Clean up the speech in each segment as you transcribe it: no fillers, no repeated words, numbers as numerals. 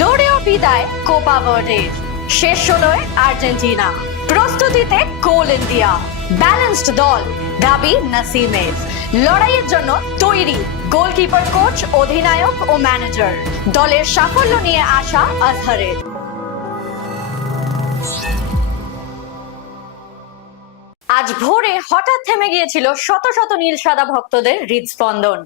লড়েও বিদায় কোপা ভার্ডের, শেষ ষোলোয় আর্জেন্টিনা, প্রস্তুতিতে গোল ইন্ডিয়া, ব্যালেন্সড দল দাবি নাসিমের, লড়াইয়ের জন্য তৈরি গোলকিপার, কোচ, অধিনায়ক ও ম্যানেজার, দলের সাফল্য নিয়ে আশা আজহারের। আজ ভোরে হঠাৎ থেমে গিয়েছিল শত শত নীল সাদা ভক্তদের হৃদস্পন্দন।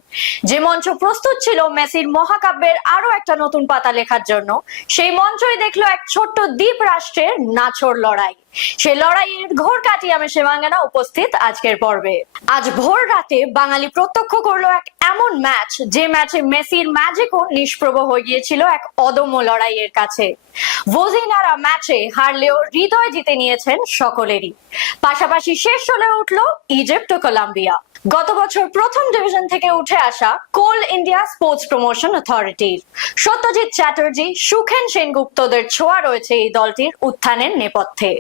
যে মঞ্চ প্রস্তুত ছিল মেসির মহাকাব্যের আরো একটা নতুন পাতা লেখার জন্য, সেই মঞ্চই দেখলো এক ছোট্ট দ্বীপ রাষ্ট্রের নাছোড় লড়াই। সেই লড়াইয়ের ঘোর কাটিয়ে আমি শিবাঙ্গনা উপস্থিত আজকের পর্বে। আজ ভোর রাতে বাঙালি প্রত্যক্ষ করলো এক এমন ম্যাচ, যে ম্যাচে মেসির ম্যাজিকও নিষ্প্রভ হয়ে গিয়েছিল এক অদম্য লড়াইয়ের কাছে। ভোজিনারা ম্যাচে হারলেও হৃদয় জিতে নিয়েছেন সকলেরই। পাশাপাশি শেষ হলে উঠলো ইজিপ্ট ও কলম্বিয়া। গত বছর প্রথম ডিভিশন থেকে উঠে আসা কোল ইন্ডিয়া স্পোর্টস প্রমোশন অথরিটির সত্যজিৎ চ্যাটার্জি, সুখেন সেনগুপ্তদের ছোঁয়া রয়েছে এই দলটির উত্থানের নেপথ্যে।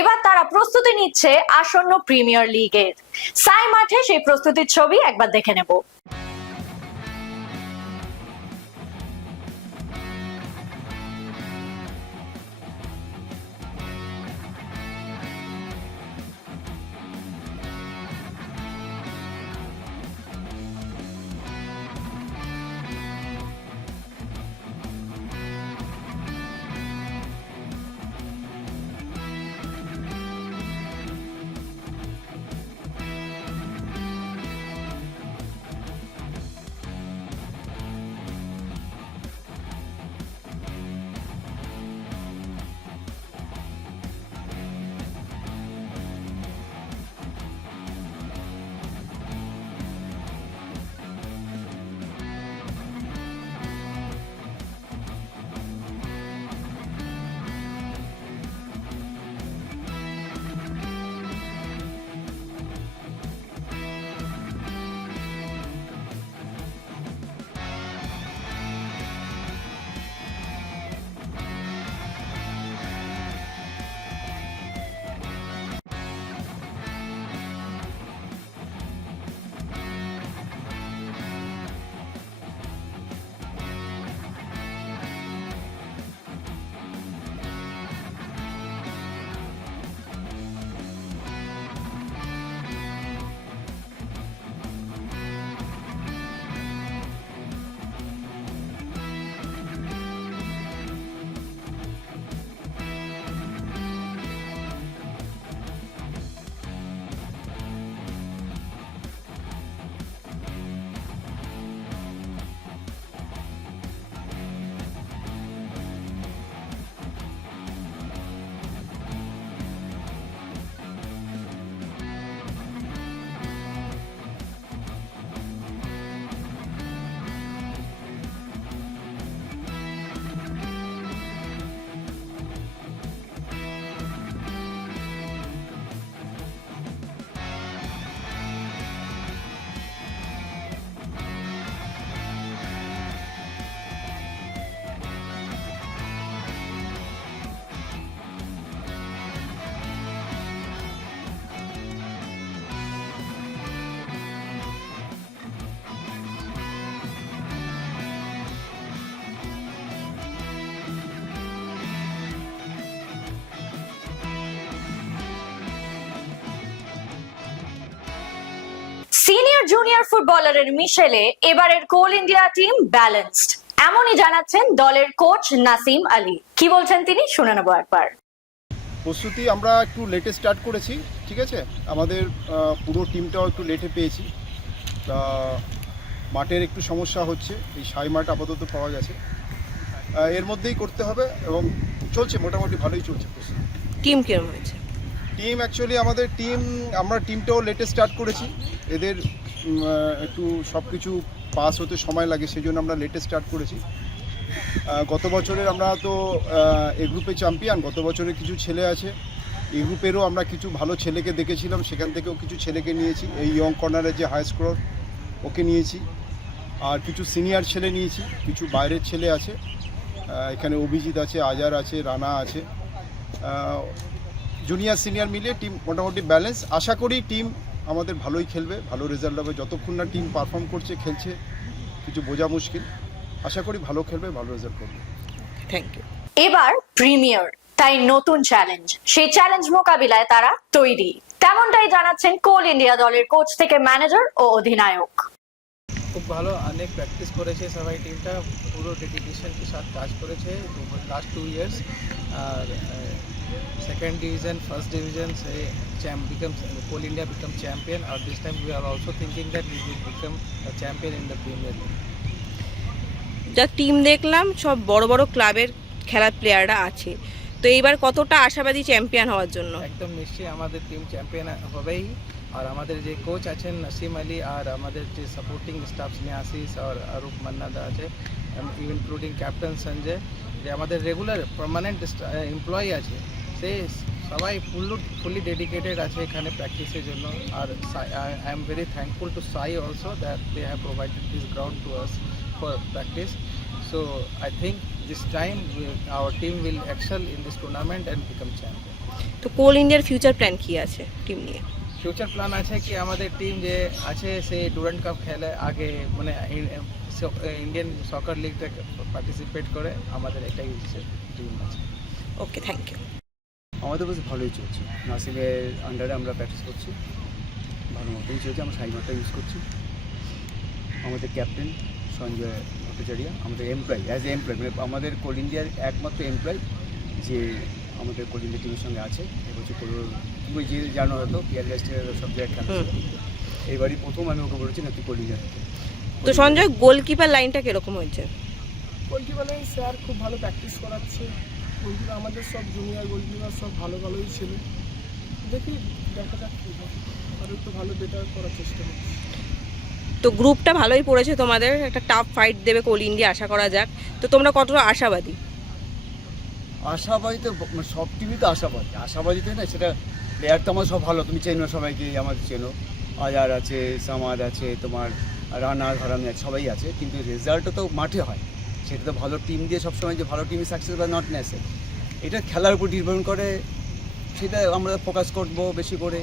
এবার তারা প্রস্তুতি নিচ্ছে আসন্ন প্রিমিয়ার লিগের। সাই মাঠে সেই প্রস্তুতির ছবি একবার দেখে নেব। সিনিয়র জুনিয়র ফুটবলারের মিশেলে এবারের কোল ইন্ডিয়া টিম ব্যালেন্সড, এমনই জানাচ্ছেন দলের কোচ নাসিম আলী। কি বলছেন তিনি, শুনে নেব একবার। প্রস্তুতি আমরা একটু লেটে স্টার্ট করেছি, ঠিক আছে। আমাদের পুরো টিমটাও একটু লেটে পেয়েছি। তা মাঠের একটু সমস্যা হচ্ছে, এই সাই মাঠ আপাতত পাওয়া গেছে, এর মধ্যেই করতে হবে এবং চলছে, মোটামুটি ভালোই চলছে প্রস্তুতি। টিম কেমন হয়েছে? টিম অ্যাকচুয়ালি আমাদের আমরা টিমটাও লেটে স্টার্ট করেছি। এদের একটু সব কিছু পাস হতে সময় লাগে, সেই জন্য আমরা লেটে স্টার্ট করেছি। গত বছরের আমরা তো এ গ্রুপে চ্যাম্পিয়ন, গত বছরের কিছু ছেলে আছে এই গ্রুপেরও, আমরা কিছু ভালো ছেলেকে দেখেছিলাম, সেখান থেকেও কিছু ছেলেকে নিয়েছি। এই ইয়ং কর্নারের যে হাই স্কোর ওকে নিয়েছি, আর কিছু সিনিয়র ছেলে নিয়েছি, কিছু বাইরের ছেলে আছে, এখানে অভিজিৎ আছে, আজার আছে, রানা আছে, জুনিয়র সিনিয়র মিলিয়ে টিম মোটামুটি ব্যালেন্স। আশা করি টিম আমাদের ভালোই খেলবে, ভালো রেজাল্ট হবে। যতক্ষণ না টিম পারফর্ম করছে, খেলছে, কিছু বোঝা মুশকিল। আশা করি ভালো খেলবে, ভালো রেজাল্ট করবে। Thank you. এবার প্রিমিয়ার, তাই নতুন চ্যালেঞ্জ, সেই চ্যালেঞ্জ মোকাবিলায় তারা তৈরি, তেমনটাই জানাচ্ছেন কোল ইন্ডিয়া দলের কোচ থেকে ম্যানেজার ও অধিনায়ক। খুব ভালো, অনেক প্র্যাকটিস করেছে সবাই, টিমটা পুরো ডেডিকেশনকে সাথ কাজ করেছে লাস্ট 2 ইয়ার্স। আর সেকেন্ড ডিভিজন, ফার্স্ট ডিভিজন से become Coal India become champion, और this time we are also thinking that we will become a champion in the Premier League. যা টিম দেখলাম সব বড় বড় ক্লাবের খেলার প্লেয়াররা আছে, তো এইবার কতটা আশাবাদী চ্যাম্পিয়ন হওয়ার জন্য? একদম নিশ্চয়ই আমাদের টিম চ্যাম্পিয়ন হবেই। আর আমাদের যে কোচ আছেন নাসিম আলী, আর আমাদের যে সাপোর্টিং স্টাফ স্নেহাশিস আর আরূপ মান্নাদা আছে, ইনক্লুডিং ক্যাপ্টেন সঞ্জয়, যে আমাদের রেগুলার পার্মানেন্ট এমপ্লয়ি আছে, সে সবাই ফুলি ডেডিকেটেড আছে এখানে প্র্যাকটিসের জন্য। আর I am very thankful to SAI also that they have provided this ground to us for practice. So I think this time our team will excel in this tournament and become champion. তো কোল ইন্ডিয়ার future plan কি আছে team নিয়ে? Future plan আছে কি আমাদের team যে আছে সে ডুরান্ড কাপ খেলে আগে, মানে ইন্ডিয়ান সকার লিগটা পার্টিসিপেট করে, আমাদের এটাই টিম আছে। ওকে, থ্যাংক ইউ। আমাদের বেশ ভালোই চলছে, নাসিমের আন্ডারে আমরা প্র্যাকটিস করছি, ভালো মতোই চলছে। আমরা সাইনটা ইউজ করছি। আমাদের ক্যাপ্টেন সঞ্জয় ভট্টাচার্য আমাদের এমপ্লয়ি, অ্যাজ এ এমপ্লয়ি, মানে আমাদের কোল ইন্ডিয়ার একমাত্র এমপ্লয়ি যে আমাদের কোল ইন্ডিয়া টিমের সঙ্গে আছে। এবছর তুমি যে জানো হয়তো পিয়ার রেস্টের সব জায়গায় খেলা, এইবারই প্রথম আমি ওকে বলেছি না তুই কোল ইন্ডিয়া। তো সঞ্জয়, গোলকিপার লাইনটা কিরকম হয়েছে? গোলকিপার লাইন স্যার খুব ভালো প্র্যাকটিস করাচ্ছে। গোলকিপার আমাদের সব জুনিয়র গোলকিপার সব ভালোই ছিল। দেখি দেখা যাক কী হয়, আরও একটু ভালো বেটার করার চেষ্টা করছি। তো গ্রুপটা ভালোই পড়েছে তোমাদের, একটা টাফ ফাইট দেবে কোল ইন্ডিয়া আশা করা যাক। তো তোমরা কতটা আশাবাদী? আশাবাদী তো সব টিমই তো আশাবাদী তো না, সেটা প্লেয়ার তো আমার সব ভালো, তুমি চেনো সবাইকে, আমাদের চেনো, আজার আছে, সামাদ আছে, তোমার রানা ধরামি আছে, সবাই আছে, কিন্তু রেজাল্টও তো মাঠে হয়। সেটা তো ভালো টিম দিয়ে সবসময় যে ভালো টিমই সাকসেস বা নট নেসে, এটা খেলার উপর নির্ভর করে। সেটা আমরা ফোকাস করব বেশি করে,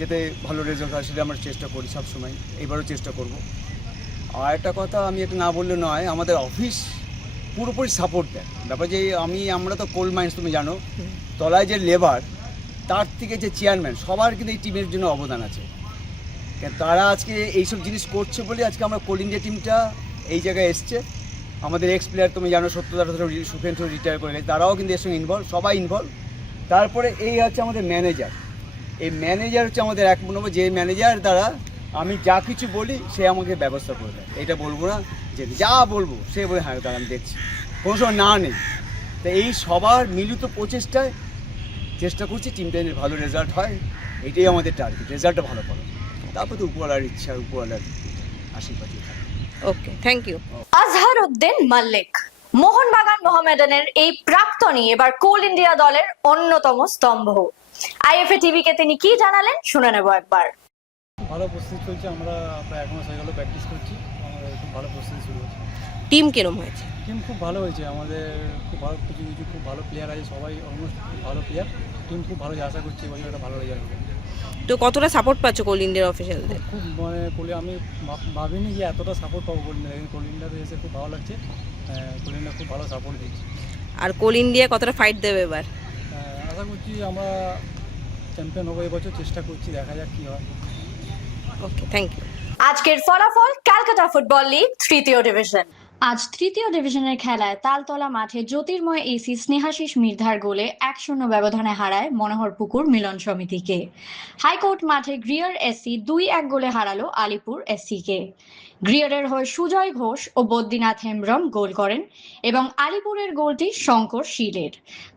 যাতে ভালো রেজাল্ট হয়, সেটা আমরা চেষ্টা করি সবসময়, এবারও চেষ্টা করব। আর একটা কথা আমি এটা না বললে নয়, আমাদের অফিস পুরোপুরি সাপোর্ট দেয়। ব্যাপার যে আমরা তো কোল মাইন্স, তুমি জানো, তলায় যে লেবার, তার থেকে যে চেয়ারম্যান, সবার কিন্তু এই টিমের জন্য অবদান আছে। তারা আজকে এইসব জিনিস করছে বলে আজকে আমরা কোল ইন্ডিয়া টিমটা এই জায়গায় এসছে। আমাদের এক্স প্লেয়ার তুমি জানো, 70 সুফেন রিটায়ার করে গেছে, তারাও কিন্তু এর সঙ্গে ইনভলভ, সবাই ইনভলভ। তারপরে এই হচ্ছে আমাদের ম্যানেজার, এই ম্যানেজার হচ্ছে আমাদের এক নম্বর, যে ম্যানেজার দ্বারা আমি যা কিছু বলি সে আমাকে ব্যবস্থা করে দেয়। এটা বলবো না যে যা বলবো সে বলে হ্যাঁ তাহলে আমি দেখছি, কোনো সময় না নেই। তো এই সবার মিলিত প্রচেষ্টায় চেষ্টা করছি টিমটা ভালো রেজাল্ট হয়, এটাই আমাদের টার্গেট, রেজাল্টটা ভালো করো। তারপর তো উপরওয়ালার ইচ্ছা, উপরওয়ালার আশীর্বাদ। ওকে, থ্যাংক ইউ। আজহার উদ্দিন মল্লিক, মোহনবাগান মোহামেডানের এই প্রাক্তনী এবার কোল ইন্ডিয়া দলের অন্যতম স্তম্ভ। আইএফএ টিভিকে তিনি কি জানালেন শুনে নেব একবার। ভালো প্রস্তুতি চলছে, আমরা প্রায় 1 মাস হয়ে গেল প্র্যাকটিস করছি, আমাদের খুব ভালো প্রস্তুতি শুরু হচ্ছে। টিম কিরম হয়েছে? টিম খুব ভালো হয়েছে, আমাদের খুব ভালো কিছু খুব ভালো প্লেয়ার আছে, সবাই অলমোস্ট ভালো প্লেয়ার। টিম খুব ভালো, আশা করছি এবছর একটা ভালো রেজাল্ট হবে। তো কতটা সাপোর্ট পাচ্ছ কোল ইন্ডিয়ার অফিসিয়ালদের? খুব মানে আমি ভাবিনি যে এতটা সাপোর্ট পাবো কোল ইন্ডিয়া, কোল ইন্ডিয়াতে এসে খুব ভালো লাগছে। কোল ইন্ডিয়া খুব ভালো সাপোর্ট দিচ্ছে। আর কোল ইন্ডিয়া কতটা ফাইট দেবে এবার? আশা করছি আমরা চ্যাম্পিয়ন হবো এবছর, চেষ্টা করছি, দেখা যাক কী হয়। ওকে, থ্যাংক ইউ। আজকের ফলাফল ক্যালকাটা ফুটবল লিগ তৃতীয় ডিভিশন। আজ তৃতীয় ডিভিশনের খেলায় তালতলা মাঠে জ্যোতির্ময় এসি স্নেহাশিস মির্ধার গোলে 1-0 ব্যবধানে হারায় মনোহরপুকুর মিলন সমিতিকে। হাইকোর্ট মাঠে গ্রিয়ার এসসি 2-1 গোলে হারালো আলিপুর এসসিকে। গ্রিয়ারের হয়ে সুজয় ঘোষ ও বদ্রীনাথ হেমব্রম গোল করেন এবং আলিপুরের গোলটি শঙ্কর শীলের।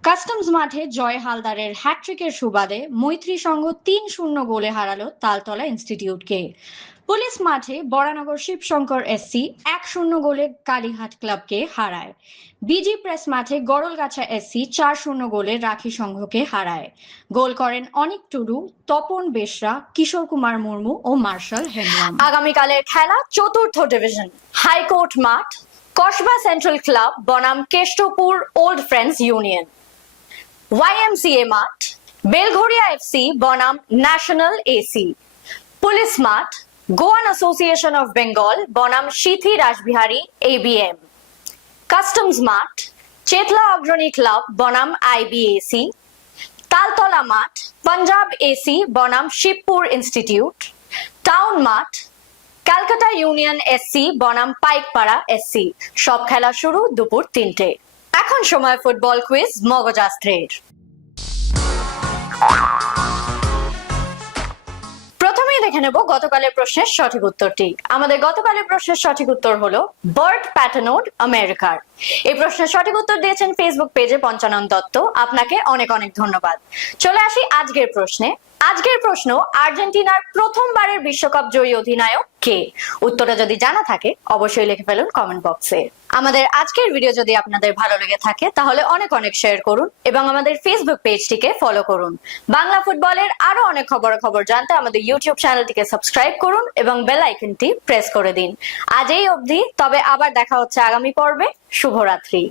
কাস্টমস মাঠে জয় হালদারের হ্যাট্রিকের সুবাদে মৈত্রী সংঘ 3-0 গোলে হারালো তালতলা ইনস্টিটিউটকে। পুলিশ মাঠে বরানগর শিবশঙ্কর এসসি 1-0 গোলে কালীঘাট ক্লাবকে হারায়। বিজি প্রেস মাঠে গড়লগাছা এসসি 4-0 গোলে রাখি সংঘকে হারায়। গোল করেন অনিক টুডু, তপন বেশরা, কিশোর কুমার মুর্মু ও মার্শাল হেমব্রম। আগামীকালের খেলা চতুর্থ ডিভিশন। হাইকোর্ট মাঠ, কসবা সেন্ট্রাল ক্লাব বনাম Keshtopur old friends union. YMCA মাঠ, বেলঘরিয়া এফসি বনাম ন্যাশনাল এসি। পুলিশ মাঠ, গোয়ান অ্যাসোসিয়েশন অফ বেঙ্গল বনাম সিথি রাসবিহারী ABM। কাস্টমস মাঠ, চেতলা অগ্রণী ক্লাব বনাম IBAC, তালতলা মাঠ পাঞ্জাব AC বনাম শিবপুর ইনস্টিটিউট, টাউন মাঠ ক্যালকাটা ইউনিয়ন SC বনাম পাইকপাড়া SC। সব খেলা শুরু দুপুর 3টে। এখন সময় ফুটবল কুইজ মগজাস্ত্রের। প্রথমেই দেখে নেব গতকালের প্রশ্নের সঠিক উত্তরটি। আমাদের গতকালের প্রশ্নের সঠিক উত্তর হলো বার্ট প্যাটানোড আমেরিকার। এই প্রশ্নের সঠিক উত্তর দিয়েছেন ফেসবুক পেজে পঞ্চানন দত্ত, আপনাকে অনেক অনেক ধন্যবাদ। চলে আসি আজকের প্রশ্নে। আজকের প্রশ্ন, আর্জেন্টিনার প্রথমবারের বিশ্বকাপ জয়ী অধিনায়ক কে? উত্তরটা যদি জানা থাকে অবশ্যই লিখে ফেলুন কমেন্ট বক্সে। আমাদের আজকের ভিডিও যদি আপনাদের ভালো লেগে থাকে তাহলে অনেক অনেক শেয়ার করুন এবং আমাদের ফেসবুক পেজটিকে ফলো করুন। বাংলা ফুটবলের আরো অনেক খবর জানতে আমাদের ইউটিউব চ্যানেলটিকে সাবস্ক্রাইব করুন এবং বেল আইকনটি প্রেস করে দিন। আজ এই অবধি, তবে আবার দেখা হচ্ছে আগামী পর্বে। শুভরাত্রি।